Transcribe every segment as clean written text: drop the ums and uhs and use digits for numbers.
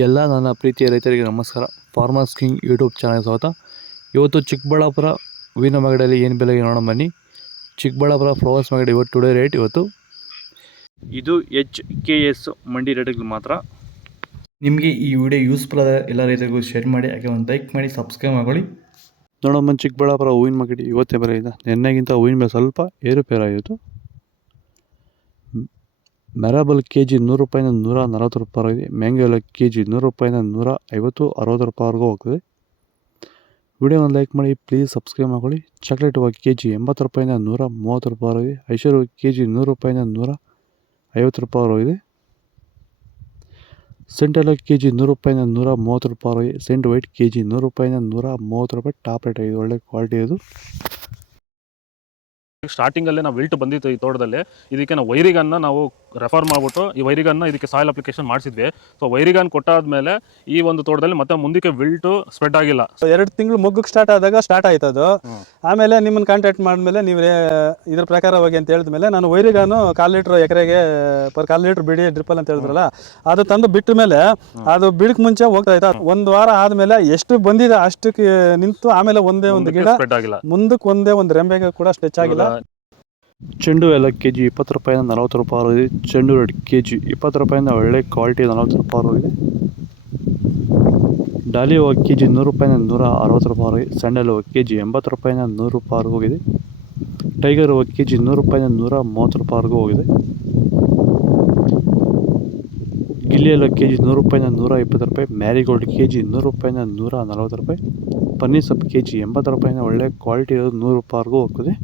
ಎಲ್ಲ ನನ್ನ ಪ್ರೀತಿಯ ರೈತರಿಗೆ ನಮಸ್ಕಾರ. ಫಾರ್ಮರ್ಸ್ ಕಿಂಗ್ ಯೂಟ್ಯೂಬ್ ಚಾನಲ್ ಸ್ವಾಗತ. ಇವತ್ತು ಚಿಕ್ಕಬಳ್ಳಾಪುರ ಹೂವಿನ ಮಾರ್ಕೆಟಲ್ಲಿ ಏನು ಬೆಲೆಗೆ ನೋಡೋಣ ಬನ್ನಿ. ಚಿಕ್ಕಬಳ್ಳಾಪುರ ಫ್ಲವರ್ಸ್ ಮಾರ್ಕೆಟ್ ಇವತ್ತು ಟುಡೇ ರೇಟ್ ಇವತ್ತು ಇದು HKS ಮಂಡಿ ರೇಟ್ಗಳು ಮಾತ್ರ. ನಿಮಗೆ ಈ ವಿಡಿಯೋ ಯೂಸ್ಫುಲ್ ಆದ ಎಲ್ಲ ರೈತರಿಗೂ ಶೇರ್ ಮಾಡಿ, ಹಾಗೆ ಒಂದು ಲೈಕ್ ಮಾಡಿ, ಸಬ್ಸ್ಕ್ರೈಬ್ ಮಾಡ್ಕೊಳ್ಳಿ. ನೋಡೋಣ ಬನ್ನಿ, ಚಿಕ್ಕಬಳ್ಳಾಪುರ ಹೂವಿನ ಮಾರ್ಕೆಟ್ ಇವತ್ತೇ ಬೆಲೆ ಇದೆ. ನಿನ್ನೆಗಿಂತ ಹೂವಿನ ಬೆಲೆ ಸ್ವಲ್ಪ ಏರುಪೇರಾಗಿತ್ತು. ಮೆರಾಬಲ್ ಕೆ ಜಿ 100 ರೂಪಾಯಿಂದ 140 ರೂಪಾಯಿ. ಮ್ಯಾಂಗೋ ಎಲ್ಲ ಕೆ ಜಿ 100 ರೂಪಾಯಿಂದ 150-60 ರೂಪಾಯಿವರೆಗೂ ಹೋಗ್ತದೆ. ವಿಡಿಯೋ ಒಂದು ಲೈಕ್ ಮಾಡಿ, ಪ್ಲೀಸ್ ಸಬ್ಸ್ಕ್ರೈಬ್ ಮಾಡ್ಕೊಳ್ಳಿ. ಚಾಕ್ಲೇಟ್ ಹೂವು ಕೆ ಜಿ 80 ರೂಪಾಯಿಂದ 130 ರೂಪಾಯಿ. ಐಶ್ವರ್ಯ ಕೆ ಜಿ 100 ರೂಪಾಯಿಂದ 150 ರೂಪಾಯಿವರೆಗಿದೆ. ಸೆಂಟ್ ಎಲ್ಲ ಕೆ ಜಿ 100 ರೂಪಾಯಿಂದ 130 ರೂಪಾಯಿ. ಸೆಂಟ್ ವೈಟ್ ಕೆ ಜಿ 100 ರೂಪಾಯಿಂದ 130 ರೂಪಾಯಿ. ಟಾಪ್ ರೇಟ್ ಆಗಿದೆ, ಒಳ್ಳೆ ಕ್ವಾಲಿಟಿ ಅದು. ಸ್ಟಾರ್ಟಿಂಗಲ್ಲೇ ನಾವು ವಿಲ್ಟ್ ಬಂದಿತ್ತು ಈ ತೋಟದಲ್ಲಿ. ಇದಕ್ಕೆ ನಾವು ವೈರಿಗನ್ನ ನಾವು ರೆಫರ್ ಮಾಡಿಬಿಟ್ಟು ಈ ವೈರಿಗನ್ನ ಇದಕ್ಕೆ ಸಾಯಿಲ್ ಅಪ್ಲಿಕೇಶನ್ ಮಾಡಿಸಿದ್ವಿ. ಸೊ ವೈರಿಗನ್ ಕೊಟ್ಟಾದ್ಮೇಲೆ ಈ ಒಂದು ತೋಟದಲ್ಲಿ ಮತ್ತೆ ಮುಂದಕ್ಕೆ ವಿಲ್ಟು ಸ್ಪ್ರೆಡ್ ಆಗಿಲ್ಲ. 2 ತಿಂಗಳು ಮೊಗ್ಗಕ್ಕೆ ಸ್ಟಾರ್ಟ್ ಆದಾಗ ಸ್ಟಾರ್ಟ್ ಆಯ್ತು ಅದು. ಆಮೇಲೆ ನಿಮ್ಮನ್ನು ಕಾಂಟ್ಯಾಕ್ಟ್ ಮಾಡಿದ್ಮೇಲೆ ನೀವು ಇದ್ರ ಪ್ರಕಾರ ಹೋಗಿ ಅಂತ ಹೇಳಿದ್ಮೇಲೆ ನಾನು ವೈರಿಗಾನು 1/4 ಲೀಟ್ರ್ ಎಕರೆಗೆ ಪರ್ 1/4 ಲೀಟ್ರ್ ಬಿಡಿ ಡ್ರಿಪ್ಪಲ್ ಅಂತ ಹೇಳಿದ್ರಲ್ಲ, ಅದು ತಂದು ಬಿಟ್ಟ ಮೇಲೆ ಅದು ಬಿಡಕ್ಕೆ ಮುಂಚೆ ಹೋಗ್ತಾ ಇತ್ತು. 1 ವಾರ ಆದಮೇಲೆ ಎಷ್ಟು ಬಂದಿದೆ ಅಷ್ಟಕ್ಕೆ ನಿಂತು, ಆಮೇಲೆ ಒಂದೇ ಒಂದು ಗಿಡ ಸ್ಪ್ರೆಡ್ ಆಗಿಲ್ಲ, ಮುಂದಕ್ಕೆ ಒಂದೇ ಒಂದು ರೆಂಬೆಗೆ ಕೂಡ ಸ್ಟೆಚ್ ಆಗಿಲ್ಲ. ಚೆಂಡು ಎಲ್ಲ ಕೆ ಜಿ 20 ರೂಪಾಯಿಂದ 40 ರೂಪಾಯಿ ಇದೆ. ಚೆಂಡು ರೆಡ್ ಕೆ ಜಿ 20 ರೂಪಾಯಿಂದ ಒಳ್ಳೆ ಕ್ವಾಲಿಟಿ 40 ರೂಪಾಯಿ ಇದೆ. ಡಾಲಿ ಹೂವು ಕೆ ಜಿ 100 ರೂಪಾಯಿಂದ 160 ರೂಪಾಯಿ. ಸ್ಯಾಂಡಲ್ ಹೂವು ಕೆ ಜಿ 80 ರೂಪಾಯಿಂದ 100 ರೂಪಾಯಿವರೆಗೂ ಹೋಗಿದೆ. ಟೈಗರ್ ಹೂವು ಕೆ ಜಿ 100 ರೂಪಾಯಿಂದ 130 ರೂಪಾಯಿವರೆಗೂ ಹೋಗಿದೆ. ಗಿಲ್ಲಿ ಎಲ್ಲ ಕೆ ಜಿ 100 ರೂಪಾಯಿಂದ 120 ರೂಪಾಯಿ. ಮ್ಯಾರಿಗೋಲ್ಡ್ ಕೆ ಜಿ 100 ರೂಪಾಯಿಂದ 140 ರೂಪಾಯಿ. ಪನ್ನೀರ್ ಸೊಪ್ಪು ಕೆ ಜಿ 80 ರೂಪಾಯಿಂದ ಒಳ್ಳೆ ಕ್ವಾಲಿಟಿ ಇರೋದು 100 ರೂಪಾಯಿವರೆಗೂ ಹೋಗ್ತದೆ.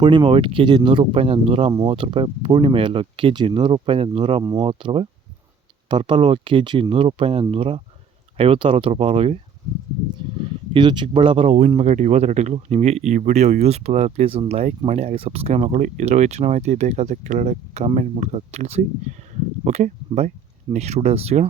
ಪೂರ್ಣಿಮಾ ವೈಟ್ ಕೆ ಜಿ 100 ರೂಪಾಯಿಂದ 130 ರೂಪಾಯಿ. ಪೂರ್ಣಿಮಾ ಎಲ್ಲೋ ಕೆ ಜಿ 100 ರೂಪಾಯಿಂದ 130 ರೂಪಾಯಿ. ಪರ್ಪಲ್ ಹೂವು ಕೆ ಜಿ 100 ರೂಪಾಯಿಂದ 150-60 ರೂಪಾಯಿವರೆಗೆ. ಇದು ಚಿಕ್ಕಬಳ್ಳಾಪುರ ಹೂವಿನ ಮಾರ್ಕೆಟ್ ಇವತ್ತು ರೇಟ್ಗಳು. ನಿಮಗೆ ಈ ವಿಡಿಯೋ ಯೂಸ್ಫುಲ್ ಆದ ಪ್ಲೀಸ್ ಒಂದು ಲೈಕ್ ಮಾಡಿ, ಹಾಗೆ ಸಬ್ಸ್ಕ್ರೈಬ್ ಮಾಡ್ಕೊಳ್ಳಿ. ಇದರ ಹೆಚ್ಚಿನ ಮಾಹಿತಿ ಬೇಕಾದ ಕೆಳಗಡೆ ಕಾಮೆಂಟ್ ಮೂಲಕ ತಿಳಿಸಿ. ಓಕೆ, ಬಾಯ್. ನೆಕ್ಸ್ಟ್ ವಿಡಿಯೋ ಸಿಗೋಣ.